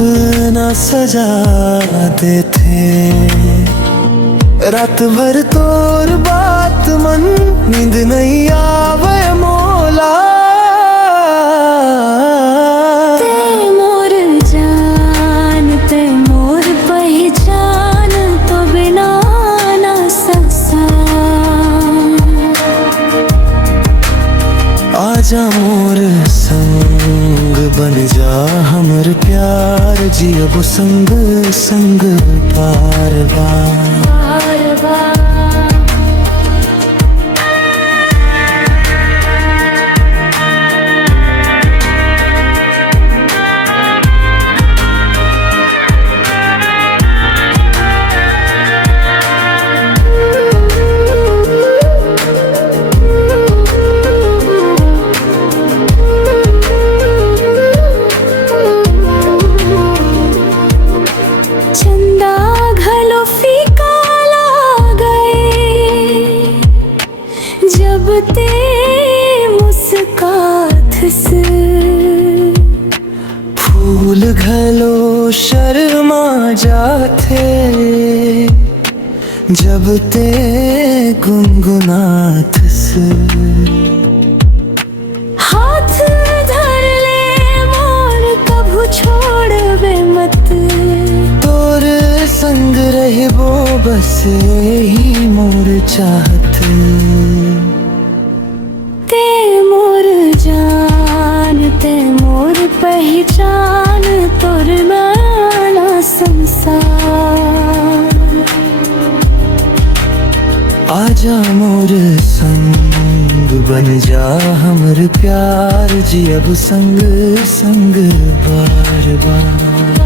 सपना सजाते थे, रात भर तोर बात मन नींद नहीं आवे मोला। ते मोर जान ते मोर पहचान, तो बिना ना संसार। आजा मोर संग बन जा हमर प्यार, जियब संग संग बार बार। चंदा घलो फीका गए, जब ते मुस्कात से। फूल घलो शर्मा जाते, जब ते गुनगुनात से। हाथ धर ले मोर कभू छोड़बे मत, तोर संग रहबो बस ही मोर चाहत। ते मोर जान ते मोर पहचान, तोर माना संसार। आजा मोर संग बन जा हमर प्यार, जियब संग संग बार बार।